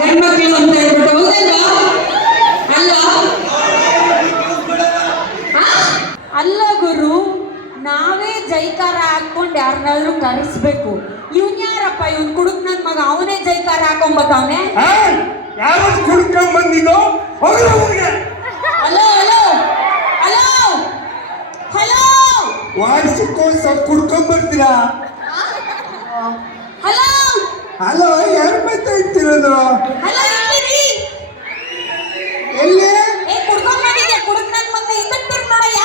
ಗಂಡ್ಮಕ್ಳು ಅಂತ ಹೇಳ್ಬಿಟ್ಟು ಹೌದಲ್ವಾ? ಅಲ್ಲ ಅಲ್ಲ ಗುರು, ನಾವೇ ಜೈಕಾರ ಹಾಕೊಂಡು ಯಾರನ್ನಾದ್ರೂ ಕರೆಸ್ಬೇಕು. ಇವನ್ ಯಾರಪ್ಪ, ಇವನ್ ಕುಡುಕ್ ನನ್ ಮಗ, ಅವನೇ ಜೈಕಾರ ಹಾಕೊಂಬತ್ತವನೆ. ಯಾರು ಕುಡ್ಕೊಂಡ್ ಬಂದಿದ್ದೋ? ಹಲೋ ಹಲೋ ಹಲೋ ಹಲೋ, ವಾರ್ಷಿಕೋತ್ಸವ ಕುಡ್ಕೊಂಡ್ ಬರ್ತೀರಾ? ಹಲೋ ಹಲೋ, ಯಾರು ಮಾತಾಡ್ತಿರೋದು? ಹಲೋ, ಎಲ್ಲಿ ಕುಡ್ಕೊಂಡ್ ಬಂದಿದ್ದೆ, ಕುಡುಕ್ ನನ್ ಮಗ ಇದ್ದರ್ ನೋಡಯ್ಯ.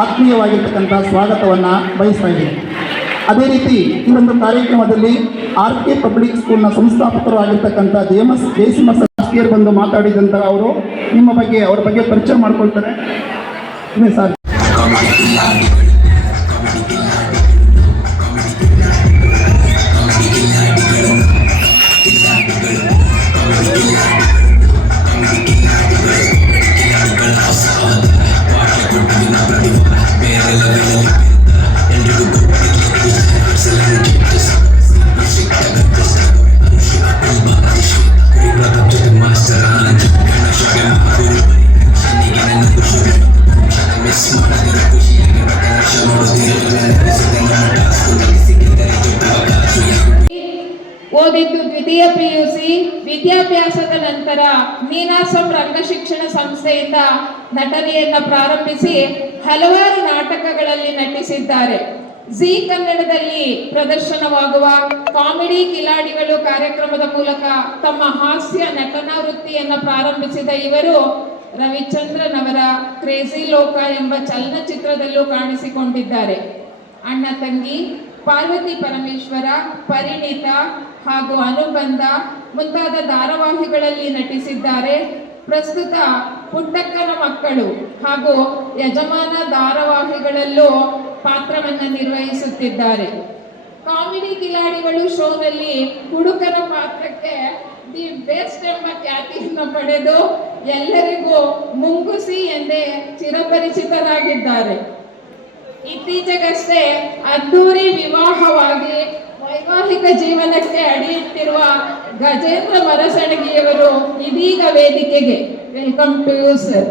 ಆತ್ಮೀಯವಾಗಿರ್ತಕ್ಕಂಥ ಸ್ವಾಗತವನ್ನು ಬಯಸ್ತಾ ಇದ್ದೀನಿ. ಅದೇ ರೀತಿ ಈ ಒಂದು ಕಾರ್ಯಕ್ರಮದಲ್ಲಿ RK ಪಬ್ಲಿಕ್ ಸ್ಕೂಲ್ನ ಸಂಸ್ಥಾಪಕರು ಆಗಿರ್ತಕ್ಕಂಥ ಜಯಸಿಂಹ ಶಾಸ್ತ್ರಿಯರು ಬಂದು ಮಾತಾಡಿದಂಥ ಅವರು ನಿಮ್ಮ ಬಗ್ಗೆ ಅವರ ಬಗ್ಗೆ ಪರಿಚಯ ಮಾಡ್ಕೊಳ್ತಾರೆ. ಇದೆ ಸರ್. ಓದಿದ್ದು ದ್ವಿತೀಯ PUC. ವಿದ್ಯಾಭ್ಯಾಸದ ನಂತರ ನೀನಾಸಂ ರಂಗಶಿಕ್ಷಣ ಸಂಸ್ಥೆಯಿಂದ ನಟನೆಯನ್ನ ಪ್ರಾರಂಭಿಸಿ ಹಲವಾರು ನಾಟಕಗಳಲ್ಲಿ ನಟಿಸಿದ್ದಾರೆ. ಜಿ ಕನ್ನಡದಲ್ಲಿ ಪ್ರದರ್ಶನವಾಗುವ ಕಾಮಿಡಿ ಕಿಲಾಡಿಗಳು ಕಾರ್ಯಕ್ರಮದ ಮೂಲಕ ತಮ್ಮ ಹಾಸ್ಯ ನಟನಾ ವೃತ್ತಿಯನ್ನ ಪ್ರಾರಂಭಿಸಿದ ಇವರು ರವಿಚಂದ್ರನ್ ಅವರ ಕ್ರೇಜಿ ಲೋಕ ಎಂಬ ಚಲನಚಿತ್ರದಲ್ಲೂ ಕಾಣಿಸಿಕೊಂಡಿದ್ದಾರೆ. ಅಣ್ಣ ತಂಗಿ, ಪಾರ್ವತಿ ಪರಮೇಶ್ವರ, ಪರಿಣಿತ ಹಾಗೂ ಅನುಬಂಧ ಮುಂತಾದ ಧಾರಾವಾಹಿಗಳಲ್ಲಿ ನಟಿಸಿದ್ದಾರೆ. ಪ್ರಸ್ತುತ ಪುಟ್ಟಕ್ಕನ ಮಕ್ಕಳು ಹಾಗೂ ಯಜಮಾನ ಧಾರಾವಾಹಿಗಳಲ್ಲೂ ಪಾತ್ರವನ್ನು ನಿರ್ವಹಿಸುತ್ತಿದ್ದಾರೆ. ಕಾಮಿಡಿ ಕಿಲಾಡಿಗಳು ಶೋನಲ್ಲಿ ಹುಡುಕನ ಪಾತ್ರಕ್ಕೆ ದಿ ಬೆಸ್ಟ್ ಎಂಬ ಖ್ಯಾತಿಯನ್ನು ಪಡೆದು ಎಲ್ಲರಿಗೂ ಮುಂಗುಸಿ ಎಂದೇ ಚಿರಪರಿಚಿತರಾಗಿದ್ದಾರೆ. ಇತ್ತೀಚೆಗಷ್ಟೇ ಅದ್ದೂರಿ ವಿವಾಹವಾಗಿ ವೈವಾಹಿಕ ಜೀವನಕ್ಕೆ ಅಡಿಯಿಟ್ಟಿರುವ ಗಜೇಂದ್ರ ಮರಸಣಗಿಯವರು ಇದೀಗ ವೇದಿಕೆಗೆ. Welcome to you sir.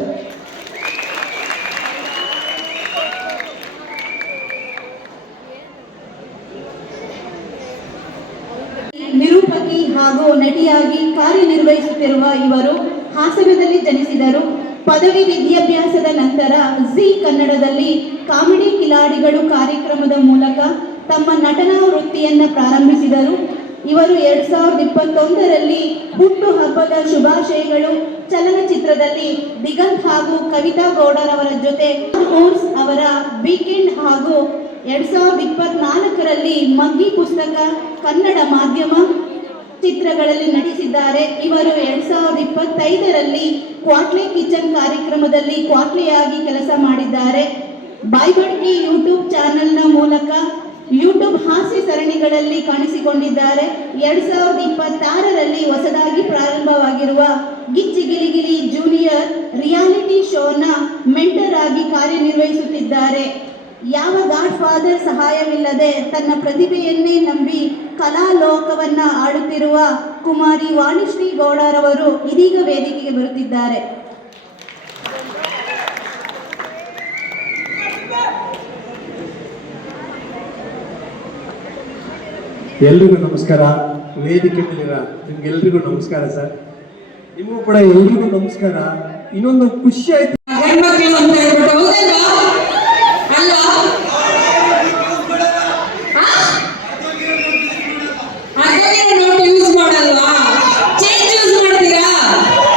ನಿರೂಪಕಿ ಹಾಗೂ ನಟಿಯಾಗಿ ಕಾರ್ಯನಿರ್ವಹಿಸುತ್ತಿರುವ ಇವರು ಹಾಸನದಲ್ಲಿ ಜನಿಸಿದರು. ಪದವಿ ವಿದ್ಯಾಭ್ಯಾಸದ ನಂತರ ಜಿ ಕನ್ನಡದಲ್ಲಿ ಕಾಮಿಡಿ ಕಿಲಾಡಿಗಳು ಕಾರ್ಯಕ್ರಮದ ಮೂಲಕ ತಮ್ಮ ನಟನಾ ವೃತ್ತಿಯನ್ನು ಪ್ರಾರಂಭಿಸಿದರು. ಇವರು 2021ರಲ್ಲಿ ಹುಟ್ಟು ಹಬ್ಬದ ಶುಭಾಶಯಗಳು ಚಲನಚಿತ್ರದಲ್ಲಿ ದಿಗಂತ್ ಹಾಗೂ ಕವಿತಾ ಗೌಡರವರ ಜೊತೆ ಊರ್ಸ್ ಅವರ ವೀಕೆಂಡ್ ಹಾಗೂ 2024ರಲ್ಲಿ ಮಗ್ಗಿ ಪುಸ್ತಕ ಕನ್ನಡ ಮಾಧ್ಯಮ ಚಿತ್ರಗಳಲ್ಲಿ ನಟಿಸಿದ್ದಾರೆ. ಇವರು 2025ರಲ್ಲಿ ಕ್ವಾಟ್ಲೆ ಕಿಚನ್ ಕಾರ್ಯಕ್ರಮದಲ್ಲಿ ಕ್ವಾಟ್ಲೆಯಾಗಿ ಕೆಲಸ ಮಾಡಿದ್ದಾರೆ. ಬಾಯ್ಬಡ್ಗಿ ಯೂಟ್ಯೂಬ್ ಚಾನೆಲ್ನ ಮೂಲಕ ಯೂಟ್ಯೂಬ್ ಹಾಸ್ಯ ಸರಣಿಗಳಲ್ಲಿ ಕಾಣಿಸಿಕೊಂಡಿದ್ದಾರೆ. 2026ರಲ್ಲಿ ಹೊಸದಾಗಿ ಪ್ರಾರಂಭವಾಗಿರುವ ಗಿಚ್ಚಿ ಗಿಲಿಗಿಲಿ ಜೂನಿಯರ್ ರಿಯಾಲಿಟಿ ಶೋನ ಮೆಂಟರ್ ಆಗಿ ಕಾರ್ಯನಿರ್ವಹಿಸುತ್ತಿದ್ದಾರೆ. ಯಾವ ಗಾಡ್ ಫಾದರ್ ಸಹಾಯವಿಲ್ಲದೆ ತನ್ನ ಪ್ರತಿಭೆಯನ್ನೇ ನಂಬಿ ಕಲಾ ಲೋಕವನ್ನ ಆಡುತ್ತಿರುವ ಕುಮಾರಿ ವಾಣಿಶ್ರೀ ಗೌಡರವರು ಇದೀಗ ವೇದಿಕೆಗೆ ಬರುತ್ತಿದ್ದಾರೆ. ಎಲ್ರಿಗೂ ನಮಸ್ಕಾರ. ವೇದಿಕೆ ಮೇಲಿರ ನಿಮ್ಗೆಲ್ರಿಗೂ ನಮಸ್ಕಾರ ಸರ್. ನಿಮಗೂ ಕೂಡ ಎಲ್ರಿಗೂ ನಮಸ್ಕಾರ. ಇನ್ನೊಂದು ಖುಷಿ ಆಯ್ತು. ಗಂಡ್ಮಕ್ಳು ಅಂತ ಹೇಳ್ಬಿಟ್ಟು ಹೌದಲ್ವಾ? ಅಲ್ಲ ಅದೇ ನೋಟ್ ಯೂಸ್ ಮಾಡಲ್ವಾ? ಚೇಂಜ್ ಯೂಸ್ ಮಾಡ್ತೀರಾ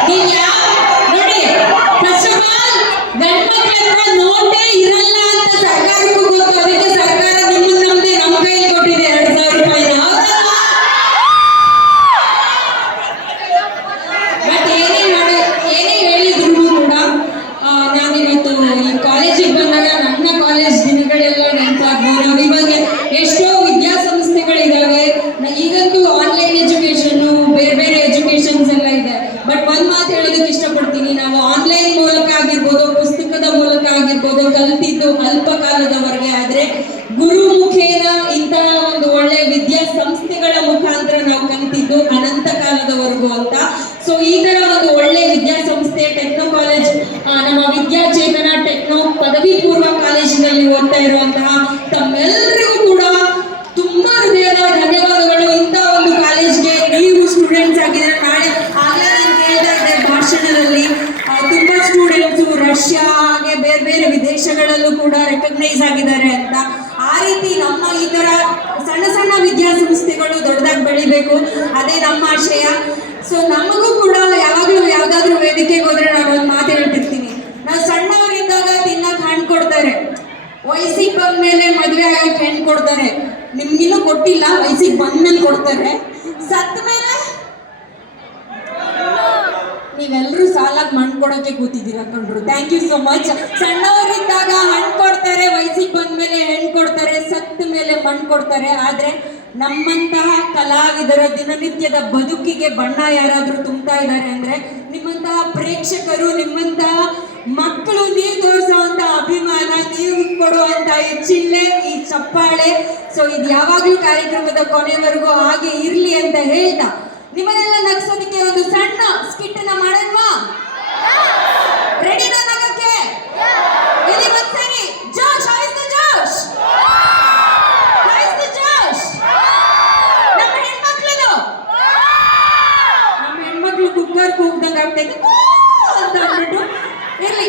ನೀವು? ನೋಡಿ, ಫಸ್ಟ್ ಆಫ್ ಆಲ್ ಗಂಡ್ಮಕ್ಳ ಹತ್ರ ನೋಟೇ ಇರಲ್ಲ ಅಂತ ಸರ್ಕಾರಕ್ಕೂ ಗೊತ್ತು. ಅದಕ್ಕೆ ಸರ್ಕಾರ ನಿಮ್ಮನ್ನ ನಮ್ದೆ ನಮ್ಮ ಕೈಯಲ್ಲಿ ಕೊಟ್ಟಿದೆ 2000 ರೂಪಾಯಿನ. ಬಟ್ ಏನೇ ಹೇಳಿದ್ರು ಕೂಡ ನಾನಿವತ್ತು ಕಲ್ತಿದ್ದು ಅಲ್ಪ ಕಾಲದವರೆಗೆ, ಆದ್ರೆ ಗುರುಮುಖೇನ ಇಂತಹ ಒಂದು ಒಳ್ಳೆ ವಿದ್ಯಾಸಂಸ್ಥೆಗಳ ಮುಖಾಂತರ ನಾವು ಕಲ್ತಿದ್ದು ಅನಂತ ಕಾಲದವರೆಗೂ ಅಂತ. ಸೊ ಈ ತರ ಒಂದು ಒಳ್ಳೆ ವಿದ್ಯಾಸಂಸ್ಥೆ ಟೆಕ್ನೋ ಕಾಲೇಜ್, ನಮ್ಮ ವಿದ್ಯಾಚೇತನ ಟೆಕ್ನೋ ಪದವಿ ಪೂರ್ವ ಕಾಲೇಜಿನಲ್ಲಿ ಓದ್ತಾ ಇರುವಂತಹ ತಮ್ಮೆಲ್ಲರಿಗೂ ಕೂಡ ತುಂಬಾ ಹೃದಯದ ಧನ್ಯವಾದಗಳು. ಇಂಥ ಒಂದು ಕಾಲೇಜ್ಗೆ ನೀವು ಸ್ಟೂಡೆಂಟ್ಸ್ ಆಗಿದ್ರೆ, ನಾಳೆ ಆಗಲೇ ನಾನು ಹೇಳ್ತಾ ಇದ್ದೆ ಭಾಷಣದಲ್ಲಿ, ತುಂಬಾ ಸ್ಟೂಡೆಂಟ್ಸ್ ರಷ್ಯಾ ಹಾಗೆ ಬೇರೆ ಬೇರೆ ವಿದೇಶಗಳಲ್ಲೂ ಕೂಡ ರೆಕಗ್ನೈಸ್ ಆಗಿದ್ದಾರೆ ಅಂತ. ಆ ರೀತಿ ನಮ್ಮ ಈ ತರ ಸಣ್ಣ ಸಣ್ಣ ವಿದ್ಯಾಸಂಸ್ಥೆಗಳು ದೊಡ್ಡದಾಗಿ ಬೆಳಿಬೇಕು, ಅದೇ ನಮ್ಮ ಆಶಯ. ಸೊ ನಮಗೂ ಕೂಡ ಯಾವಾಗಲೂ ಯಾವ್ದಾದ್ರು ವೇದಿಕೆಗೆ ಹೋದ್ರೆ ನಾನು ಒಂದು ಮಾತು ಹೇಳ್ತಿರ್ತೀನಿ, ನಾವು ಸಣ್ಣವರಿದ್ದಾಗ ತಿನ್ನಕ್ ಹಣ್ಣು ಕೊಡ್ತಾರೆ, ವಯಸ್ಸಿಗೆ ಬಂದ್ಮೇಲೆ ಮದುವೆ ಆಗಕ್ಕೆ ಹೆಣ್ಣು ಕೊಡ್ತಾರೆ, ನಿಮ್ಗಿನ್ನೂ ಕೊಟ್ಟಿಲ್ಲ, ವಯಸ್ಸಿಗೆ ಬಂದ್ಮೇಲೆ ಕೊಡ್ತಾರೆ, ಸತ್ತ ಮೇಲೆ ನೀವೆಲ್ಲರೂ ಸಾಲಾಗಿ ಮಣ್ಣು ಕೊಡೋಕೆ ಕೂತಿದ್ದೀರಾ ಕಂಡ್ರು. Thank you so much. ಸಣ್ಣವರಿದ್ದಾಗ ಹಣ್ಣು ಕೊಡ್ತಾರೆ, ವಯಸ್ಸಿಗೆ ಬಂದ್ಮೇಲೆ ಹೆಣ್ಣು ಕೊಡ್ತಾರೆ, ಸತ್ತ ಮೇಲೆ ಮಣ್ಣು ಕೊಡ್ತಾರೆ. ಆದ್ರೆ ನಮ್ಮಂತಹ ಕಲಾವಿದರ ದಿನನಿತ್ಯದ ಬದುಕಿಗೆ ಬಣ್ಣ ಯಾರಾದ್ರೂ ತುಂಬ್ತಾ ಇದ್ದಾರೆ ಅಂದ್ರೆ ನಿಮ್ಮಂತಹ ಪ್ರೇಕ್ಷಕರು, ನಿಮ್ಮಂತಹ ಮಕ್ಕಳು, ನೀವು ತೋರಿಸುವಂತ ಅಭಿಮಾನ, ನೀವು ಕೊಡುವಂತ ಈ ಚಿಲ್ಲೆ, ಈ ಚಪ್ಪಾಳೆ. ಸೊ ಇದು ಯಾವಾಗ್ಲೂ ಕಾರ್ಯಕ್ರಮದ ಕೊನೆವರೆಗೂ ಹಾಗೆ ಇರ್ಲಿ ಅಂತ ಹೇಳ್ತಾ ನಿಮ್ಮನ್ನೆಲ್ಲ ನಗ್ಸೋದಕ್ಕೆ ಒಂದು ಸಣ್ಣ ಸ್ಕಿಟ್ ಅನ್ನ ಮಾಡೋಣವಾ? ರೆಡಿನಾ ನಗಕ್ಕೆ? ಇಲ್ಲಿ ಒಂದ್ಸರಿ ಜೋಶ್, ಹಾಯಿಸ್ತು ಜೋಶ್, ಹಾಯಿಸ್ತು ಜೋಶ್. ನಮ್ಮ ಹೆಣ್ಮಕ್ಳು ಕುಕ್ಕರ್ ಕೂಗ್ದಂಗ ಆಗ್ತೈತೆ ಅಂತ ಅಂದ್ಬಿಟ್ಟು ಇರ್ಲಿ.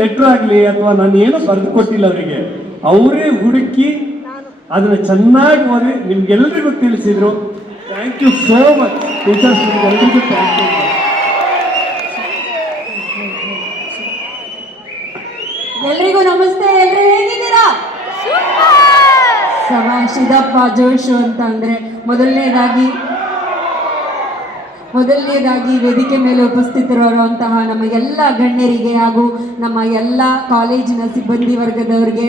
ಲೆಟರ್ ಆಗ್ಲಿ ಅಥವಾ ನಾನು ಏನೋ ಬರೆದು ಕೊಟ್ಟಿಲ್ಲ ಅವರಿಗೆ, ಅವರೇ ಹುಡುಕಿ ಅದನ್ನ ಚೆನ್ನಾಗಿ ಓದಿ ನಿಮ್ಗೆಲ್ರಿಗೂ ತಿಳಿಸಿದ್ರು. Thank you so much teachers, ನಿಮ್ಗೆಲ್ರಿಗೂ ಥ್ಯಾಂಕ್ ಯು. ಎಲ್ರಿಗೂ ನಮಸ್ತೆ. ಎಲ್ರು ಹೇಗಿದ್ದೀರಾ? ಶಬಾಷಿದಪ್ಪ ಜೋಶು ಅಂತ ಅಂದ್ರೆ ಮೊದಲನೇದಾಗಿ ವೇದಿಕೆ ಮೇಲೆ ಉಪಸ್ಥಿತರಿರುವಂತಹ ನಮ್ಮ ಎಲ್ಲ ಗಣ್ಯರಿಗೆ ಹಾಗೂ ನಮ್ಮ ಎಲ್ಲ ಕಾಲೇಜಿನ ಸಿಬ್ಬಂದಿ ವರ್ಗದವರಿಗೆ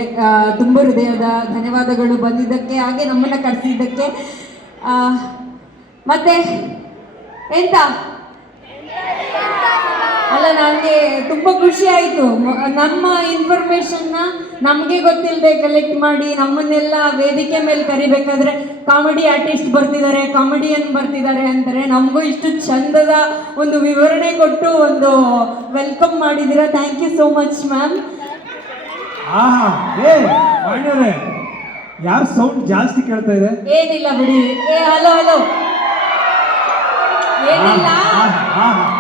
ತುಂಬ ಹೃದಯದ ಧನ್ಯವಾದಗಳು ಬಂದಿದ್ದಕ್ಕೆ, ಹಾಗೆ ನಮ್ಮನ್ನು ಕರೆಸಿದ್ದಕ್ಕೆ. ಮತ್ತೆ ಎಂತ ಅಲ್ಲ, ನನಗೆ ತುಂಬ ಖುಷಿ ಆಯಿತು. ನಮ್ಮ ಇನ್ಫಾರ್ಮೇಷನ್ನ ನಮಗೆ ಗೊತ್ತಿಲ್ಲದೆ ಕಲೆಕ್ಟ್ ಮಾಡಿ ನಮ್ಮನ್ನೆಲ್ಲ ವೇದಿಕೆ ಮೇಲೆ ಕರಿಬೇಕಾದ್ರೆ ಕಾಮಿಡಿ ಆರ್ಟಿಸ್ಟ್ ಬರ್ತಿದ್ದಾರೆ, ಕಾಮಿಡಿಯನ್ ಬರ್ತಿದ್ದಾರೆ ಅಂತಾರೆ. ನಮಗೂ ಇಷ್ಟು ಚಂದದ ಒಂದು ವಿವರಣೆ ಕೊಟ್ಟು ಒಂದು ವೆಲ್ಕಮ್ ಮಾಡಿದ್ದೀರಾ. Thank you so much ma'am. ಯಾರು ಸೌಂಡ್ ಜಾಸ್ತಿ ಕೇಳ್ತಾ ಇದೆ? ಏನಿಲ್ಲ ಬಿಡಿ. ಹಲೋ ಹಲೋ, ಏನಿಲ್ಲ.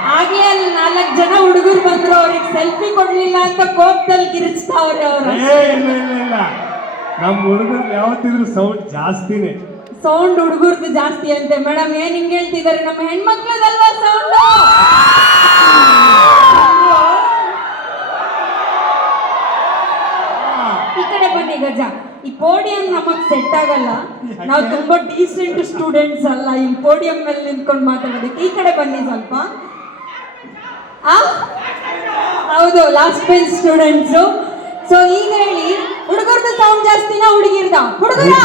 ಹಾಗೆ ಅಲ್ಲಿ 4 ಜನ ಹುಡುಗರು ಬಂದ್ರು, ಅವ್ರಿಗೆ ಸೆಲ್ಫಿ ಕೊಡ್ಲಿಲ್ಲ ಅಂತ ಕೋಪದಲ್ಲಿ ಕಿರಿಚ್ತಾವ್ರೆ ಅವ್ರು. ಇಲ್ಲ, ನಮ್ಮ ಹುಡುಗರು ಯಾವತ್ತಿದ್ರು ಸೌಂಡ್ ಜಾಸ್ತಿನೇ. ಸೌಂಡ್ ಹುಡುಗರ್ದು ಜಾಸ್ತಿ ಅಂತೆ ಮೇಡಮ್. ಏನ್ ಹಿಂಗ್ ಹೇಳ್ತಿದ್ದಾರೆ? ನಮ್ಮ ಹೆಣ್ಮಕ್ಳದಲ್ವಾ ಸೌಂಡ್? ಈ ಕಡೆ ಬನ್ನಿ ಗಜ. ಈ ಪೋಡಿಯಂ ನಮಗ್ ಸೆಟ್ ಆಗಲ್ಲ, ನಾವು ತುಂಬಾ ಡೀಸೆಂಟ್ ಸ್ಟೂಡೆಂಟ್ಸ್ ಅಲ್ಲ ಈ ಪೋಡಿಯಂ ಮೇಲೆ ನಿಂತ್ಕೊಂಡು ಮಾತಾಡೋದಕ್ಕೆ. ಈ ಕಡೆ ಬನ್ನಿ ಸ್ವಲ್ಪ. ಹೌದು, ಲಾಸ್ಟ್ ಬೆಂಚ್ ಸ್ಟೂಡೆಂಟ್ಸು. ಸೊ ಈಗ ಹೇಳಿ, ಹುಡುಗರ್ದು ಸೌಂಡ್ ಜಾಸ್ತಿನಾ ಹುಡುಗಿರ್ದ? ಹುಡುಗರ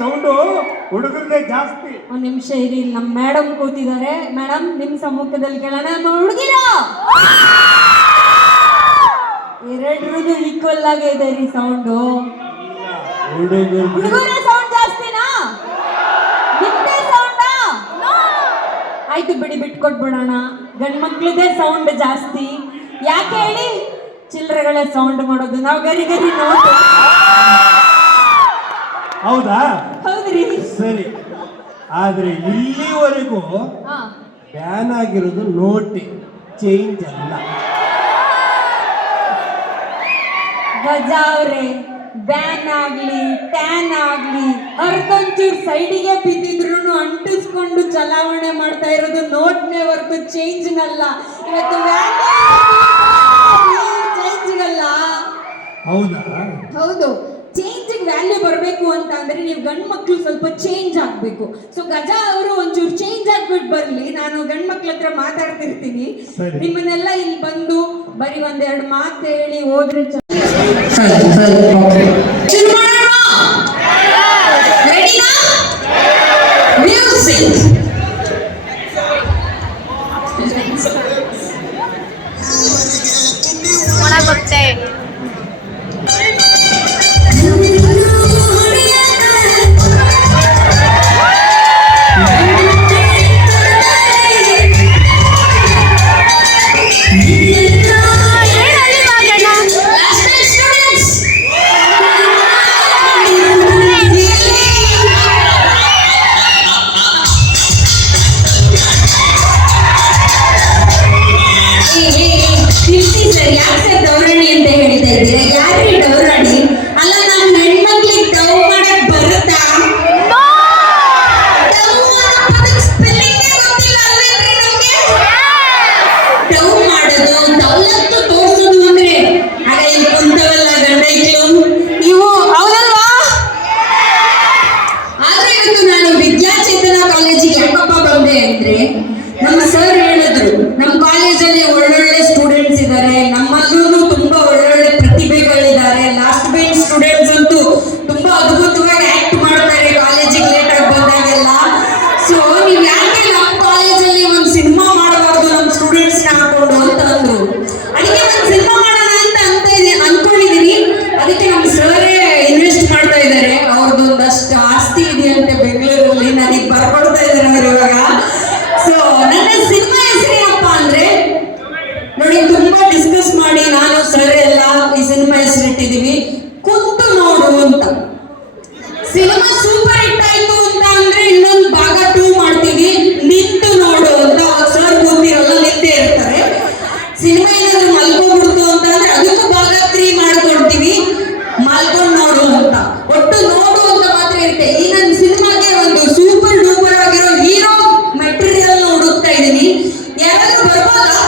ಸೌಂಡು ಹುಡುಗರದೇ ಜಾಸ್ತಿ. ಒಂದ್ ನಿಮಿಷ ಇರಿ, ನಮ್ಮ ಮೇಡಮ್ ಕೂತಿದ್ದಾರೆ. ಮೇಡಮ್, ನಿಮ್ ಸಮ್ಮುಖದಲ್ಲಿ ಕೇಳೋಣ. ಹುಡುಗಿರ ಎರಡರದು ಈಕ್ವಲ್ ಆಗೇ ಇದೆ ರೀ ಸೌಂಡು. ಹುಡುಗರ ಸೌಂಡ್ ಜಾಸ್ತಿನಾ? ನಿಮ್ದೇ ಸೌಂಡಾ? ಆಯ್ತು ಬಿಡಿ, ಬಿಟ್ಕೊಟ್ಬಿಡೋಣ. ಗಂಡ್ ಮಕ್ಳದೇ ಸೌಂಡ್ ಜಾಸ್ತಿ. ಯಾಕೆ ಹೇಳಿ? ಚಿಲ್ಲರೆಗಳೇ ಸೌಂಡ್ ಮಾಡೋದು, ನಾವು ಗರಿ ಗರಿ ನೋಡಿ. ಹೌದಾ? ಹೌದ್ರಿ. ಸರಿ, ಆದ್ರೆ ಇಲ್ಲಿವರೆಗೂ ಬ್ಯಾನ್ ಆಗಿರೋದು ನೋಟಿ, ಚೇಂಜ್ ಅಲ್ಲ. ಗಜ ಅವ್ರೆ, ಬ್ಯಾನ್ ಆಗ್ಲಿ ಟ್ಯಾನ್ ಆಗ್ಲಿ ಅರ್ಧಂಚೂರು ಸೈಡಿಗೆ ಬಿದ್ದಿದ್ರು ಅಂಟಿಸ್ಕೊಂಡು ಚಲಾವಣೆ ಮಾಡ್ತಾ ಇರೋದು ನೋಟ್ನೇ ಹೊರತು ಚೇಂಜ್ನಲ್ಲ. ಇವತ್ತು ಚೇಂಜ್ಗಲ್ಲ. ಹೌದಾ? ಹೌದು. ಚೇಂಜ್ ವ್ಯಾಲ್ಯೂ ಬರಬೇಕು ಅಂತ ಅಂದ್ರೆ ನೀವು ಗಂಡು ಮಕ್ಳು ಸ್ವಲ್ಪ ಚೇಂಜ್ ಆಗ್ಬೇಕು. ಸೊ ಗಜ ಅವರು ಒಂಚೂರು ಚೇಂಜ್ ಆಗ್ಬಿಟ್ಟು ಬರ್ಲಿ. ನಾನು ಗಂಡು ಮಕ್ಳ ಹತ್ರ ಮಾತಾಡ್ತಿರ್ತೀನಿ. ನಿಮ್ಮನ್ನೆಲ್ಲ ಇಲ್ಲಿ ಬಂದು ಬರೀ 1-2 ಮಾತು ಹೇಳಿ ಹೋದ್ರೆ ಒಣಗುತ್ತೆ. ಯಾಕೆ ದೌರಾಣಿ ಅಂತ ಹೇಳ್ತಾ ಇದ್ದೀರಾ? ಯಾರ್ರಿ ದೌರಾಣಿ? ಅಲ್ಲ, ನಮ್ ಹೆಣ್ಮಕ್ಳಿಗೆ ಡವ್ ಮಾಡಕ್ ಬರುತ್ತಾ? ಡವ್ ಮಾಡೋದು, ದೌಲತ್ತು ತೋರ್ಸೋದು ಅಂದ್ರೆ ಆಗ ಇಲ್ಲಿ ಕುಂತವಲ್ಲ ಗಂಡೈಕ್ಳು ಇವು ಹೌದಲ್ವಾ? ಆದ್ರೆ ಇವತ್ತು ನಾನು ವಿದ್ಯಾಚೇತನ ಕಾಲೇಜಿಗೆ ಯಾಕಪ್ಪ ಬಂದೆ ಅಂದ್ರೆ, ನಮ್ಮ ಸರ್ ಹೇಳಿದ್ರು ನಮ್ಮ ಕಾಲೇಜಲ್ಲಿ ಒಳ್ಳೊಳ್ಳೆ ಸ್ಟೂಡೆಂಟ್ಸ್ ಇದ್ದಾರೆ, ನಮ್ಮಲ್ಲೂ ತುಂಬಾ ಒಳ್ಳೊಳ್ಳೆ ಪ್ರತಿಭೆಗಳಿದ್ದಾರೆ. ಲಾಸ್ಟ್ ಬೆಂಚ್ ಸ್ಟೂಡೆಂಟ್ಸ್ ಅಂತೂ ತುಂಬಾ ಅದ್ಭುತವಾಗಿ ಆಕ್ಟ್ ಮಾಡ್ತಾರೆ ಕಾಲೇಜಿಗೆ ಲೇಟ್ ಆಗಿ ಬಂದಾಗೆಲ್ಲ. ಸೊ ನೀವ್ ಯಾಕೆ ನಮ್ಮ ಕಾಲೇಜಲ್ಲಿ ಒಂದು ಸಿನಿಮಾ ಮಾಡಬಾರ್ದು ನಮ್ಮ ಸ್ಟೂಡೆಂಟ್ಸ್ ಹಾಕೊಂಡು ಅಂತ ಅಂದ್ರು. ಅದಕ್ಕೆ ಒಂದು ಸಿನಿಮಾ ಮಾಡೋಣ ಅಂತ ಅನ್ಕೊಂಡಿದೀನಿ. ಅದಕ್ಕೆ ನಮ್ಮ ಸರೇ ಇನ್ವೆಸ್ಟ್ ಮಾಡ್ತಾ ಇದ್ದಾರೆ. ಅವ್ರದ್ದು ಒಂದಷ್ಟು ಆಸ್ತಿ ಇದೆಯಂತೆ ಬೆಂಗಳೂರಲ್ಲಿ, ನನಗೆ ಬರ್ಕೊಡ್ತಾ ಇದ್ದಾರೆ ಅವ್ರು ಇವಾಗ. ಸೊ ನನ್ನ ಸಿನಿಮಾ ಹೆಸರೇನಪ್ಪ ಅಂದ್ರೆ ನೋಡಿ, ತುಂಬಾ ಡಿಸ್ಕಸ್ ಮಾಡಿ ನಾನು ಸರ್ ಎಲ್ಲ ಈ ಸಿನಿಮಾ ಹೆಸರಿಟ್ಟಿದೀವಿ, ಕುಂತು ನೋಡು ಅಂತ. ಸಿನಿಮಾ ಸೂಪರ್ ಹಿಟ್ ಆಯ್ತು ಅಂತ ಅಂದ್ರೆ ಇನ್ನೊಂದು ಭಾಗ 2 ಮಾಡ್ತೀವಿ, ನಿಂತು ನೋಡು ಅಂತ. ಸರ್ ಕೂತಿರಲ್ಲ, ನಿಂತೇ ಇರ್ತಾರೆ. ಸಿನಿಮಾ ಏನಾದ್ರು ಮಲ್ಕೊಂಡ್ಬಿಡ್ತು ಅಂತ ಅಂದ್ರೆ ಅದಕ್ಕೂ ಭಾಗ 3 ಮಾಡ್ಕೊಡ್ತೀವಿ, ಮಲ್ಕೊಂಡ್ ನೋಡು ಅಂತ. ಒಟ್ಟು ನೋಡು ಅಂತ ಮಾತ್ರ ಇರುತ್ತೆ. ಈ ನನ್ನ ಸಿನಿಮಾಗೆ ಒಂದು ಸೂಪರ್ ಡೂಪರ್ ಆಗಿರೋ ಹೀರೋ ಮೆಟೀರಿಯಲ್ ಹುಡುಕ್ತಾ ಇದೀನಿ. ಯಾರಾದ್ರೂ ಬರ್ಬೋದಾ?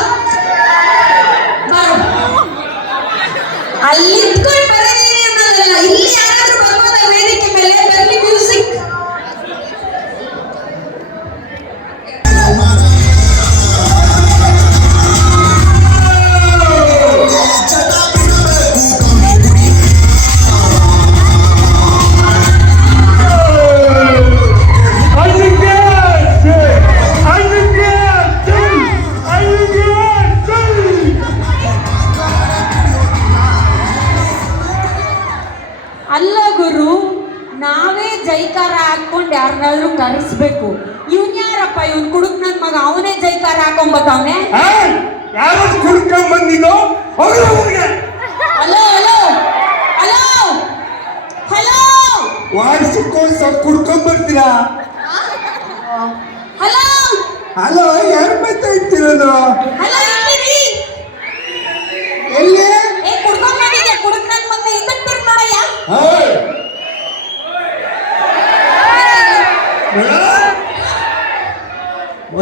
ಅಲ್ಲಿ ಇಟ್ಕೊಂಡು ಬರೀರಿ ಅನ್ನೋದಲ್ಲ, ಇಲ್ಲಿ ಯಾರಾದ್ರೂ ಬರ್ಬೋದಾ ವೇದಿಕೆ ಮೇಲೆ? ಬರ್ಲಿ ಮ್ಯೂಸಿಕ್. ಅಲ್ಲ ಗುರು, ನಾವೇ ಜೈಕಾರ ಹಾಕೊಂಡು ಯಾರನ್ನಾದ್ರೂ ಕರೆಸ್ಬೇಕು. ಇವನ್ ಯಾರಪ್ಪ? ಇವನ್ ಕುಡುಕ್ ನನ್ ಮಗ, ಅವನೇ ಜೈಕಾರ ಹಾಕೊಂಬತ್ತವನೆ. ಯಾರು ಕುಡ್ಕೊಂಡ್ ಬಂದಿದ್ದು? ಹಲೋ ಹಲೋ ಹಲೋ ಹಲೋ, ವಾರ್ಷಿಕೋತ್ಸವ ಕುಡ್ಕೊಂಡ್ ಬರ್ತೀರಾ? ಹಲೋ ಹಲೋ, ಯಾರು ಮಾತಾಡ್ತಿರೋದು? ಹಲೋ, ಎಲ್ಲಿರಿ? ಎಲ್ಲಿ? ಏ ಕುಡ್ಕೊಂಡ್ ಬಂದಿದ್ದೆ, ಕುಡುಕ್ ನನ್ ಮಗ ಇದ್ದಕ್ತಿರ್ ನೋಡಯ್ಯ.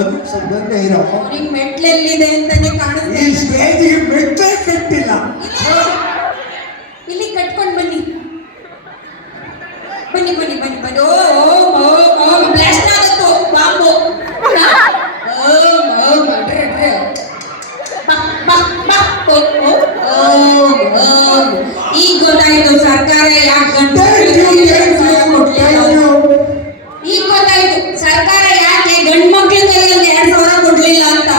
ಒಂದು ಶಬ್ದ ಇರೋ ಅವ್ನಿಗೆ ಮೆಟ್ಲೆಲ್ಲಿದೆ ಅಂತಾನೆ ಈ ಕಾಣಿಸ್ತಾ. ಸ್ಟೇಜಿಗೆ ಮೆಟ್ಟೆ ಕಟ್ಟಿಲ್ಲ. ಇಲ್ಲಿ ಕಟ್ಕೊಂಡ್ ಬನ್ನಿ ಬನ್ನಿ ಬನ್ನಿ ಬನ್ನಿ ಬನ್ನಿ. ಓ ಬ್ಲಾಸ್ಟ್ ಆಗುತ್ತೋ ಬಾಂಬು. ಈಗ ಗೊತ್ತಾಯ್ತು ಸರ್ಕಾರ ಯಾಕೆ ಈಗ ಗೊತ್ತಾಯ್ತು ಸರ್ಕಾರ ಯಾಕೆ ಗಂಡು ಮಕ್ಳ ಕೈಯಲ್ಲಿ 2,000 ಕೊಡ್ಲಿಲ್ಲ ಅಂತ.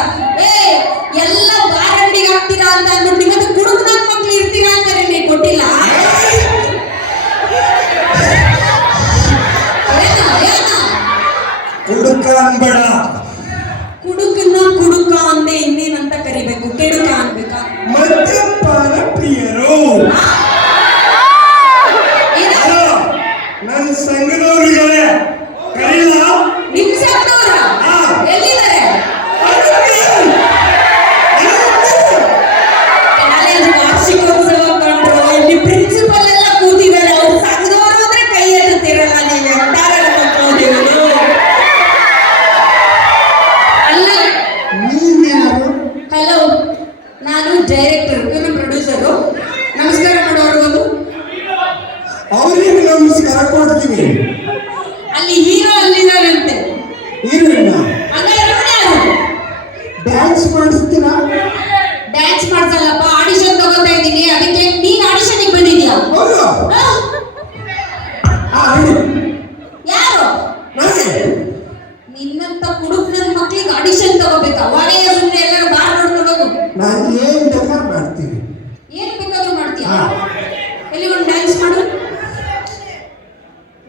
ಎಲ್ಲ ಬಾರಂಡಿಗೆ ಹಾಕ್ತೀರಾ ಅಂತ ಅಂದ್ಬಿಟ್ಟು ಮತ್ತೆ ಕುಡುಕ್ ನನ್ ಮಕ್ಳು ಇರ್ತೀರಾ ಅಂತಾರೆ, ನೀವು ಕೊಟ್ಟಿಲ್ಲ. ಕುಡುಕ ಅನ್ಬೇಡ, ಕುಡುಕನ್ನ ಕುಡುಕ ಅಂದೆ ಇನ್ನೇನಂತ ಕರಿಬೇಕು? ಕೆಡುಕ ಅನ್ಬೇಕಾ? ಮದ್ಯಪಾನ ಪ್ರಿಯರು. ನನ್ನ ಸಂಘದವರಿದ್ದಾರೆ, ಕರೀಲ? ನಿಮ್ ಸಂಘದವ್ರ ಎಲ್ಲಿದ್ದಾರೆ? ಕಾಲೇಜ್ ವಾರ್ಷಿಕೋತ್ಸವ ಕಂಡ್ರು, ಇಲ್ಲಿ ಪ್ರಿನ್ಸಿಪಲ್ ಎಲ್ಲ ಕೂತಿದ್ದಾರೆ. ಅವ್ರ ಸಂಘದವರು ಅಂದ್ರೆ ಕೈ ಎತ್ತುತ್ತಿರಲ್ಲ. ನೀವು ಎಂಟಾರ ಮಕ್ಕಳು. ಅಲ್ಲ, ನೀವ್ಯಾರು? ಹಲೋ, ನಾನು ಡೈರೆಕ್ಟರ್, ಇವನು ಪ್ರೊಡ್ಯೂಸರು. ನಮಸ್ಕಾರ ಮಾಡೋರ್ಗೊಂದು. ಅವ್ರಿಗೆ ನಮಸ್ಕಾರ ಕೊಡ್ತೀನಿ. ಅಲ್ಲಿ ಹೀರೋ ಅಲ್ಲಿದ್ದಾರಂತೆ. ಹೀರೋಯಿನ್ನ ಹಂಗಾದ್ರೆ ಇವ್ನು ಯಾರು? ಡ್ಯಾನ್ಸ್ ಮಾಡಿಸ್ತೀರಾ? ಡ್ಯಾನ್ಸ್ ಮಾಡ್ಸಲ್ಲಪ್ಪ, ಆಡಿಷನ್ ತಗೋತಾ ಇದ್ದೀನಿ. ಅದಕ್ಕೆ ನೀನ್ ಆಡಿಷನ್ಗೆ ಬಂದಿದ್ಯಾ? ಹೌದು. ಹಾ? ಹೇಳಿ. ಯಾರು? ನಾನೇ. ನಿನ್ನಂತ ಕುಡುಕ್ ನನ್ನ ಮಕ್ಳಿಗೆ ಆಡಿಷನ್ ತಗೋಬೇಕಾ? ಒಳ್ಳೆಯ ಸುಮ್ಮನೆ ಎಲ್ಲರೂ ಬಾರ್ ನೋಡ್ಕೊಂಡು ಹೋಗು. ನಾನು ಏನ್ ಬೇಕಾದ್ರೂ ಮಾಡ್ತೀನಿ. ಏನ್ ಬೇಕಾದ್ರೂ ಮಾಡ್ತೀಯ? ಹಾ. ಎಲ್ಲಿ ಒಂದು ಡ್ಯಾನ್ಸ್ ಮಾಡು.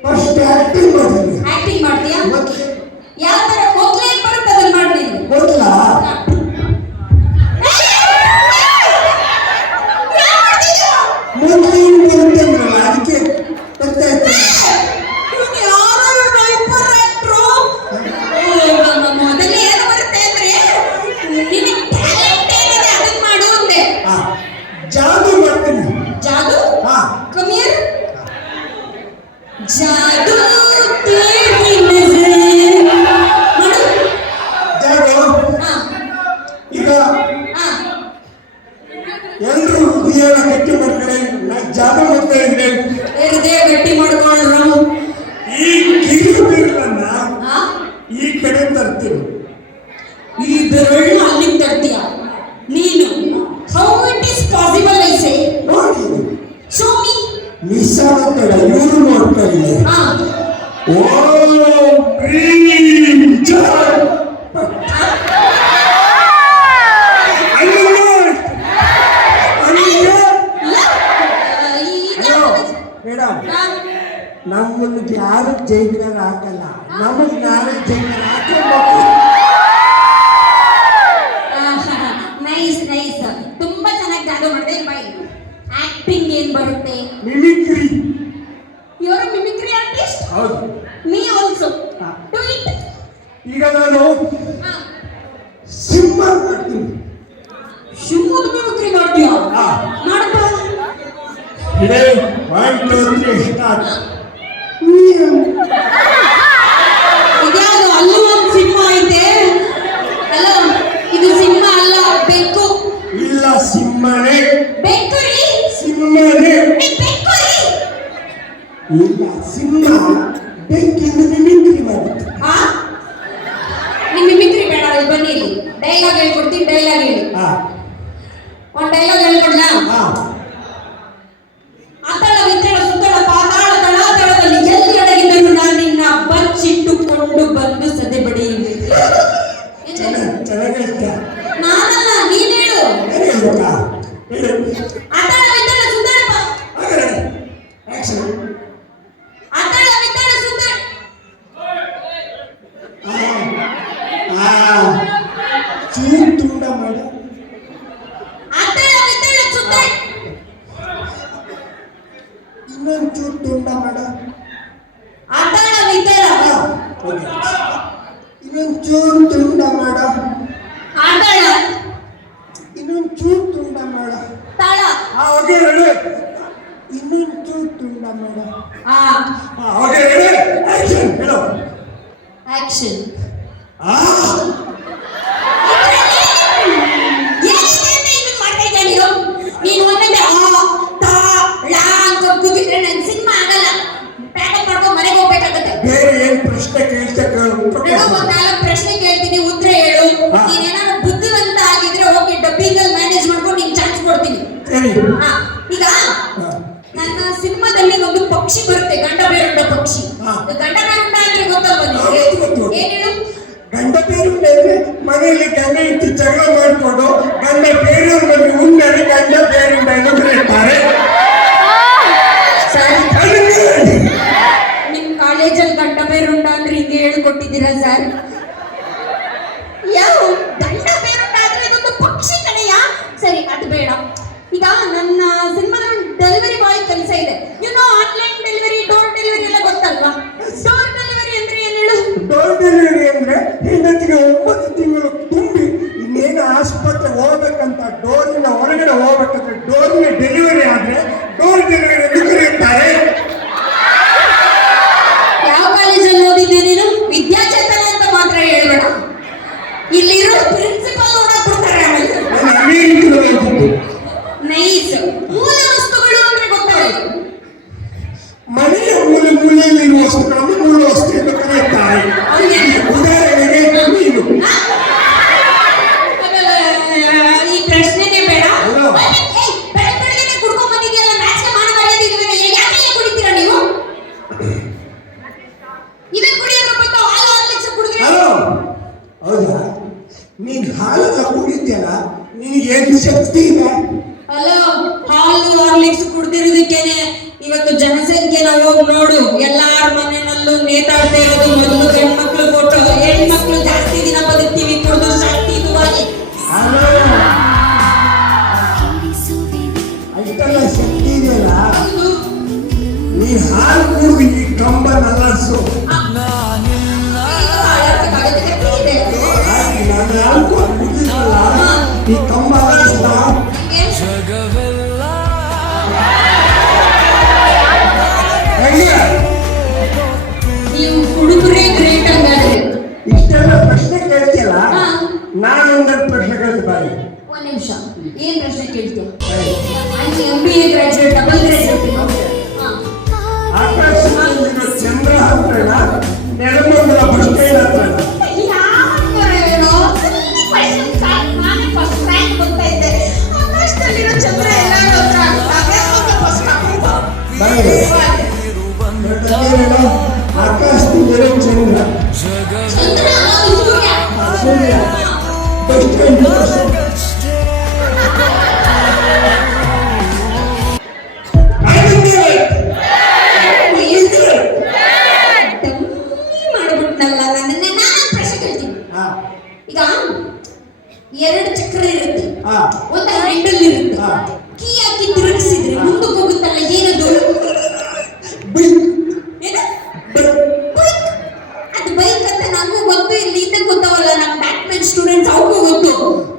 ಫಸ್ಟ್ ಆಕ್ಟಿಂಗ್ ಮಾಡ್ತೀನಿ. ಆಕ್ಟಿಂಗ್ ಮಾಡ್ತೀಯಾ? ಮತ್ತೆ ಯಾವ ತರ ಮೊದ್ಲು ಏನ್ ಬರುತ್ತೆ ಅದನ್ನ ಮಾಡು ನೀನು. ಗೊತ್ತಿಲ್ಲ. ಮೊದಲಿನ ಬರುತ್ತೆ ಅಲ್ಲ, ಅದಕ್ಕೆ ಬರ್ತಾ ಇತ್ತು. ಮೊದಲು ಏನು ಬರುತ್ತೆ ಅಂದ್ರೆ ನಿನಗೆ ಟ್ಯಾಲೆಂಟ್ ಏನಿದೆ ಅದನ್ನ ಮಾಡು ಅಂದೆ. ಹಾ, ಜಾದು ಮಾಡ್ತೀನಿ. ಜಾದು? ಹಾ. Come here. ಜಾದು ತೇರಿ ನಜರ್ ಮಾಡು. ಜಾದು. ಹಾ ಈಗ ಹಾ ಎಲ್ರು ಹೃದಯನ ಗಟ್ಟಿ ಮಾಡ್ಕೊಳ್ಳಿ. ನಾನು ಜಾದು ಮಾಡ್ತಾ ಇದ್ರೆ ಹೃದಯ ಗಟ್ಟಿ ಮಾಡ್ಕೊಂಡ್ರು. ಈ ಕಿರುಬಿರುಳನ್ನ ಹಾ ಈ ಕಡೆ ತರ್ತೀನಿ. ಈ ಬೆರಳನ್ನ ಅಲ್ಲಿಗೆ ತರ್ತೀಯ ನೀನು. How it is possible I say? ನೋಡಿ, ಶೋ ಮೀ. ಮಿಸ್ ಆಗುತ್ತಲ್ಲ, ಇವರು ನೋಡ್ತಾರೆ. ಹಾ ಓ ಭೀಮ್ ಜೈ. ಮೇಡಮ್, ನಮ್ಮನ್ನು ಯಾರು ಜೈಲಿನಲ್ಲಿ ಹಾಕಲ್ಲ, ನಮಗೆ ನಾವೇ ಜೈಲಿನಲ್ಲಿ ಹಾಕಬೇಕು. Nice nice. ತುಂಬಾ ಚೆನ್ನಾಗಿ ಜಾದು ಮಾಡಿದೆ. ಬೈ ಆಕ್ಟಿಂಗ್ ಏನ್ ಬರುತ್ತೆ? Mimicry. You are mimicry artist? ಹೌದು. Me also do it. ಈಗ ನಾನು ಸಿಂಹ ಮಾಡ್ತೀನಿ. ಶಿವಮೊಗ್ಗ ಮಿಮಿಕ್ರಿ ಮಾಡ್ತೀಯಾ? ಹಾ. ಮಾಡಪ್ಪ. ಇಡೇ 1 2 3 ಸ್ಟಾರ್ಟ್. ಇದ್ಯಾವುದು? ಅಲ್ಲೂ ಒಂದು ಸಿಂಹ ಐತೆ. ಅಲ್ಲ, ಇದು ಸಿಂಹ ಅಲ್ಲ, ಬೆಕ್ಕು. ಇಲ್ಲ, ಸಿಂಹನೇ. ಬೆಕ್ಕು ರೀ. ಸಿಂಹನೇ. ಬೆಕ್ಕು ರೀ. ಇಲ್ಲ, ಸಿಂಹ ಬೆಂಕಿಯಿಂದ ಮಿಮಿಕ್ರಿ ಮಾಡುತ್ತೆ. ಹಾ ನಿಮ್ ಮಿಮಿಕ್ರಿ ಬೇಡ, ಇಲ್ಲಿ ಬನ್ನಿ. ಇಲ್ಲಿ ಡೈಲಾಗ್ ಹೇಳ್ಕೊಡ್ತೀನಿ, ಡೈಲಾಗ್ ಹೇಳಿ. ಹಾ. ಒಂದು ಡೈಲಾಗ್ ಹೇಳ್ಕೊಡ್ಲಾ? ಹಾ. ಅತಳ ವಿತಳ ಸುತ್ತಳ ಪಾತಾಳ ತಳಾತಳದಲ್ಲಿ ಎಲ್ಲಿ ಅಡಗಿದ್ದರೂ ನಾನು ನಿನ್ನ ಬಚ್ಚಿಟ್ಟುಕೊಂಡು ಬಂದು ಸದೆ ಬಡಿಯುವೆ. ಚೆನ್ನಾಗೈತೆ. ನಾನಲ್ಲ, ನೀನ್ ಹೇಳು. ಏನ್ ಹೇಳ್ಬೇಕಾ? ಹೇಳು. ಅತಳ ವಿತಳ ಸುತ್ತಳ ಹಾಗಾದ್ರೆ ಆಕ್ಷನ್. ಅತಳ ವಿತಳ ಸುತ್ತಳ ಚೂರು ತುಂಡ ಮಾಡ. ಅತಳ ವಿತಳ ಸುತ್ತಳ ಇನ್ನೊಂದು ಚೂರು ತುಂಡ ಮಾಡ. ಅತಳ ವಿತಳ ಇನ್ನೊಂದು ಚೂರು ತುಂಡ ಮಾಡ. ಅತಳ ಇನ್ನೊಂದು ಚೂರು ತುಂಡ ಮಾಡ. ತಳ ಓಕೆ ರೆಡಿ. ಇನ್ನೊಂದು ಚೂರು ತುಂಡ ಮಾಡ. ಆ ಓಕೆ ರೆಡಿ. ಆಕ್ಷನ್. ಹೇಳು. ಆಕ್ಷನ್. ಆ ನೀನು ಒಂದೊಂದೇ ಆ ತಾ ಲಾ ಅಂತ ಕೂತಿದ್ರೆ ನನ್ನ ಸಿನಿಮಾ ಆಗಲ್ಲ. ಪ್ಯಾಕಪ್ ಮಾಡ್ಕೊಂಡು ಮನೆಗೆ ಹೋಗ್ಬೇಕಾಗತ್ತೆ. ಬೇರೆ ಏನ್ ಪ್ರಶ್ನೆ ಕೇಳ್ತಾ ಕೇಳು. ನೋಡು, ಒಂದ್ 4 ಪ್ರಶ್ನೆ ಕೇಳ್ತೀನಿ, ಉತ್ತರ ಹೇಳು. ನೀನೇನಾದ್ರು ಬುದ್ಧಿವಂತ ಆಗಿದ್ರೆ ಓಕೆ, ಡಬ್ಬಿಂಗ್ ಅಲ್ಲಿ ಮ್ಯಾನೇಜ್ ಮಾಡ್ಕೊಂಡು ನಿನ್ ಚಾನ್ಸ್ ಕೊಡ್ತೀನಿ. ಸರಿ. ಹಾ, ಈಗ ನನ್ನ ಸಿನಿಮಾದಲ್ಲಿ ಒಂದು ಪಕ್ಷಿ ಬರುತ್ತೆ, ಗಂಡ ಬೇರುಂಡ ಪಕ್ಷಿ. ಹಾ. ಗಂಡ ಬೇರುಂಡ ಅಂದ್ರೆ ಗೊತ್ತಲ್ವ ಗೊತ್ತು, ನಿಮಗೆ? ಗೊತ್ತು. ಏನ್ ಹೇಳು? ಗಂಡ ಬೇರೆ ಮನೆಯಲ್ಲಿ ಗಂಡ ಹೆಂಡತಿ ಜಗಳ ಮಾಡಿಕೊಂಡು ಗಂಡ ಬೇರೆಯವ್ರ ಮನೆ ಮುಂದೆ ಗಂಡ ಬೇರೆ ಕರೀತಾರೆ. ಸರ್, ನಿಮ್ ಕಾಲೇಜಲ್ಲಿ ಗಂಡ ಬೇರುಂಡ ಅಂದ್ರೆ ಹಿಂಗೆ ಹೇಳ್ಕೊಟ್ಟಿದ್ದೀರಾ ಸರ್? ಯಾವ ಗಂಡ ಬೇರುಂಡ ಆದ್ರೆ ಇದೊಂದು ಪಕ್ಷಿ ಕಣೆಯ. ಸರಿ, ಅದು ಬೇಡ. ಈಗ ನನ್ನ ಸಿನಿಮಾದಲ್ಲಿ ಡೆಲಿವರಿ ಬಾಯ್ ಕೆಲಸ ಇದೆ. ಆನ್ಲೈನ್ ಡೆಲಿವರಿ, ಡೋರ್ ಡೆಲಿವರಿ ಎಲ್ಲ ಗೊತ್ತಲ್ವಾ? ಡೋರ್ ಡೆಲಿವರಿ ಅಂದ್ರೆ ಏನ್ ಹೇಳು? ಡೋರ್ ಡೆಲಿವರಿ ಅಂದ್ರೆ ಹೆಂಡತಿಗೆ 9 ತಿಂಗಳು ತುಂಬಿ ಇನ್ನೇನು ಆಸ್ಪತ್ರೆ ಹೋಗ್ಬೇಕಂತ ಡೋರಿನ ಹೊರಗಡೆ ಹೋಗ್ಬೇಕಂದ್ರೆ ಡೋರಿನ ಡೆಲಿವರಿ ಆದ್ರೆ ಡೋರ್ ಡೆಲಿವರಿ ಎಂದು ಕರೆಯುತ್ತಾರೆ. ಯಾವ ಕಾಲೇಜಲ್ಲಿ ಓದಿದ್ದೆ ನೀನು? ವಿದ್ಯಾಚೇತನ ಅಂತ ಮಾತ್ರ ಹೇಳ್ಬೇಡ. ಇಲ್ಲಿರೋ ಪ್ರಿನ್ಸಿಪಲ್ ನೋಡಕ್ ಬಿಡ್ತಾರೆ ಆಮೇಲೆ. ನಾನು ಅಮೆರಿಕದಲ್ಲಿ ಓದಿದ್ದು. ನೈಸ್. ಮೂಲ ವಸ್ತುಗಳು ಅಂದ್ರೆ ಗೊತ್ತಾಗಲ್ಲ. ಮನೆಯ ಮೂಲೆಯಲ್ಲಿರುವ ವಸ್ತುಗಳನ್ನು ಮೂಲ ವಸ್ತು ಎಂದು ಕರೆಯುತ್ತಾರೆ. ಉದಾಹರಣೆಗೆ ನೀನು. ಈ ಪ್ರಶ್ನೆನೇ ಬೇಡ. ಹಲೋ. ಬೆಳಗ್ಗೆ ಕುಡ್ಕೊಂಡ್ ಬಂದಿದ್ಯಲ್ಲ, ಮ್ಯಾಚ್ಗೆ ಮಾಡಬಾರ. ನೀನ್ ಹಾಲೆಲ್ಲ ಕುಡಿದ್ಯಲ್ಲ, ನಿನಗೆ ಏನು ಶಕ್ತಿ ಇದೆ? ಅಲ್ಲ, ಹಾಲು ಹಾರ್ಲಿಕ್ಸ್ ಕುಡ್ದಿರೋದಕ್ಕೇನೆ ಇವತ್ತು ಜನಸಂಖ್ಯೆನ ಹೋಗಿ ನೋಡು, ಎಲ್ಲಾರ ಮನೆಯಲ್ಲೂ ನೇತಾಡ್ತಾ ಇರೋದು ಮೊದಲು ಹೆಣ್ಮಕ್ಳು ಕೊಟ್ಟು. ಹೆಣ್ಮಕ್ಳು ಜಾಸ್ತಿ ದಿನ ಬದುಕ್ತೀವಿ ಕುಡಿದು ಶಕ್ತಿಯುತವಾಗಿ. ಅಷ್ಟೆಲ್ಲ ಶಕ್ತಿ ಇದೆಯಲ್ಲ, ನೀ ಹಾಲು ಕುಡಿದು ಈ ಕಂಬ ನಲ್ಲರ್ಸು. ನಾನು ಹಾಲು ಕುಡಿದಿಲ್ಲ, ಈ ಕಂಬ ನಲ್ಲರ್ಸ್ಲ. ನೀವು ಹುಡುಗರೇ ಗ್ರೇಟ್ ಹಂಗಾದ್ರೆ. ಇಷ್ಟೆಲ್ಲ ಪ್ರಶ್ನೆ ಕೇಳ್ತಿಯಲ್ಲ, ನಾನೊಂದೆರಡು ಪ್ರಶ್ನೆ ಕೇಳ್ತಿ ಬಾಯಿ. ಒಂದ್ ನಿಮಿಷ, ಏನ್ ಪ್ರಶ್ನೆ ಕೇಳ್ತೀಯ? MBA graduate, double graduate. ಆಕಾಶದಲ್ಲಿರೋ ಚಂದ್ರ ಹತ್ರನ, ನೆಲಮಂಗಲ ಬಸ್ ಸ್ಟ್ಯಾಂಡ್ ಹತ್ರನ? ಆಕಾಶದಲ್ಲಿರೋ ಚಂದ್ರ, ಸೂರ್ಯ, ಬಸ್ ಸ್ಟ್ಯಾಂಡ್. ಮಾಡ್ಬಿಟ್ನಲ್ಲ ನನ್ನ. ನಾನು ಪ್ರಶ್ನೆ ಕೇಳ್ತೀನಿ. ಈಗ 2 ಚಕ್ರ ಇರುತ್ತೆ, ಒಂದು ಹ್ಯಾಂಡಲ್ ಇರುತ್ತೆ. ಕೀ ಹಾಕಿ ತಿರುಗಿಸಿದ್ರೆ ಮುಂದಕ್ಕೆ ಹೋಗುತ್ತಲ್ಲ, ಏನದು? ಏನು? ಬೈಕ್. ಅದು ಬೈಕ್ ಅಂತ ನಮಗೂ ಗೊತ್ತು, ಇಲ್ಲಿಂದ ಗೊತ್ತವಲ್ಲ ನಮ್ಮ ಬ್ಯಾಟ್ಮನ್ ಸ್ಟೂಡೆಂಟ್ಸ್ ಅವ್ರಿಗೂ ಗೊತ್ತು.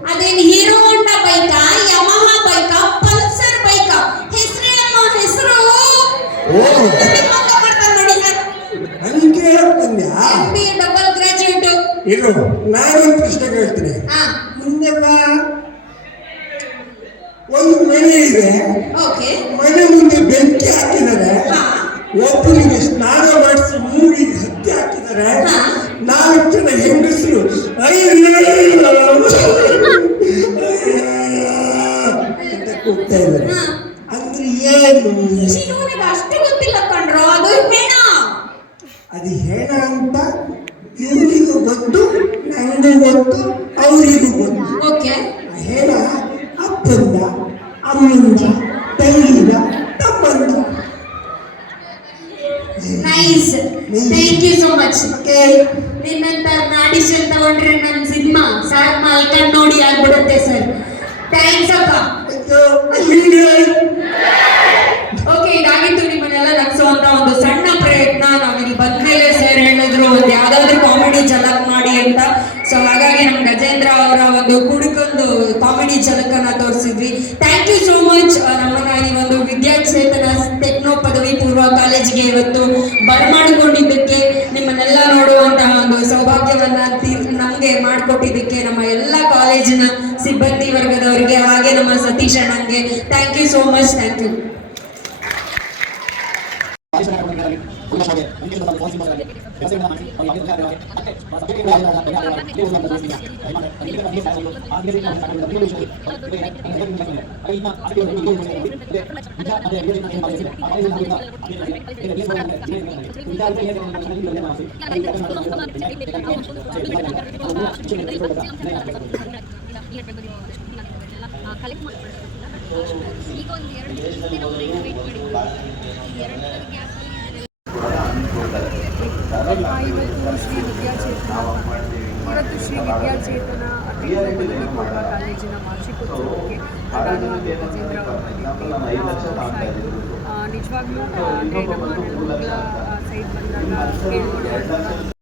ಅದೇನು ಹೀರೋ ಹೋಂಡಾ ಬೈಕಾ, ಯಮಹಾ ಬೈಕಾ, ಪಲ್ಸರ್ ಬೈಕಾ? ಹೆಸರೇನಮ್ಮ ಹೆಸರು? MBA double graduate. ಇರು, ನಾನೊಂದು ಪ್ರಶ್ನೆ ಕೇಳ್ತೀನಿ. ಮುಂದೆಲ್ಲ ಒಂದು ಮನೆ ಇದೆ, ಓಕೆ. ಮನೆ ಮುಂದೆ ಬೆಂಕಿ ಹಾಕಿದ್ದಾರೆ, ಒಬ್ಬನಿಗೆ ಸ್ನಾನ ಮಾಡಿಸಿ ಮೂಗಿಗೆ ಹತ್ತಿ ಹಾಕಿದ್ದಾರೆ, 4 ಜನ ಹೆಂಗಸರು ಅಂತ ಕೂಗ್ತಾ ಇದ್ದಾರೆ. ಅಂದ್ರೆ ಏನು? ಶಿವನಿಗೆ ಅಷ್ಟೇ ಗೊತ್ತಿಲ್ಲ ಕಣ್ರೋ, ಅದು ಹೆಣ. ಅದು ಹೇಳ ಅಂತ ಇವರಿಗೂ ಗೊತ್ತು, ನನಗೂ ಗೊತ್ತು, ಅವರಿಗೂ ಗೊತ್ತು. ಓಕೆ. ಹೇಳ ಅಪ್ಪಂದ, ಅಮ್ಮಂದ, ತಂಗಿದ, ತಮ್ಮಂದ. Nice, thank you so much. ನಿನ್ನಂತ ಆಡಿಷನ್ ತಗೊಂಡ್ರೆ ನನ್ನ ಸಿನಿಮಾ ಸಾರ್ ಮಾಲ್ಕಂಡ್ ನೋಡಿ ಆಗ್ಬಿಡುತ್ತೆ ಸರ್. ಥ್ಯಾಂಕ್ಸ್ ಅಪ್ಪ. ಓಕೆ, ಇದಾಗಿತ್ತು ನಿಮ್ಮನ್ನೆಲ್ಲ ನಗಿಸುವಂತ ಒಂದು ಸಣ್ಣ ಪ್ರಯತ್ನ. ನಾವಿಲ್ಲಿ ಬಂದ್ಮೇಲೆ ಸರ್ ಹೇಳಿದ್ರು ಒಂದು ಯಾವ್ದಾದ್ರು ಕಾಮಿಡಿ ಝಲಕ್ ಮಾಡಿ ಅಂತ. ಸೊ ಹಾಗಾಗಿ ನಮ್ಮ ಗಜೇಂದ್ರ ಅವರ ಒಂದು ಕುಡುಕೊಂದು ಕಾಮಿಡಿ ಝಲಕನ್ನ ತೋರಿಸಿದ್ವಿ. Thank you so much. ನಮ್ಮನ್ನ ಈ ಒಂದು ವಿದ್ಯಾಚೇತನ ಟೆಕ್ನೋ ಪದವಿ ಪೂರ್ವ ಕಾಲೇಜಿಗೆ ಇವತ್ತು ಬರಮಾಡಿಕೊಂಡಿದ್ದಕ್ಕೆ, ನಿಮ್ಮನ್ನೆಲ್ಲ ನೋಡುವಂತಹ ಒಂದು ಸೌಭಾಗ್ಯವನ್ನ ನಮಗೆ ಮಾಡಿಕೊಟ್ಟಿದ್ದಕ್ಕೆ ನಮ್ಮ ಎಲ್ಲ ಕಾಲೇಜಿನ ಸಿಬ್ಬಂದಿ ವರ್ಗದವರಿಗೆ, ಹಾಗೆ ನಮ್ಮ ಸತೀಶ್ ಅಣ್ಣಂಗೆ thank you so much. Thank you. Collect ಮಾಡ್ಕೊಳ್ತಾರೆ. ಈಗ ಒಂದು 2 ದಿನ ನಾವು ವೇಟ್ ಮಾಡಿದ್ವಿ. 2 ಶ್ರೀ ವಿದ್ಯಾಚೇತನ ಟೆಕ್ನೋ ಪದವಿ ಪೂರ್ವ ಕಾಲೇಜಿನ ವಾರ್ಷಿಕೋತ್ಸವಕ್ಕೆ ನಾನು ಗಜೇಂದ್ರ ನಿಜವಾಗ್ಲೂ ಅಂದರೆ ನಮ್ಮ ನೆಲಮಂಗಲ ಸೈಡ್ ಬಂದಾಗ ಕೇಳ್ಕೊಂಡು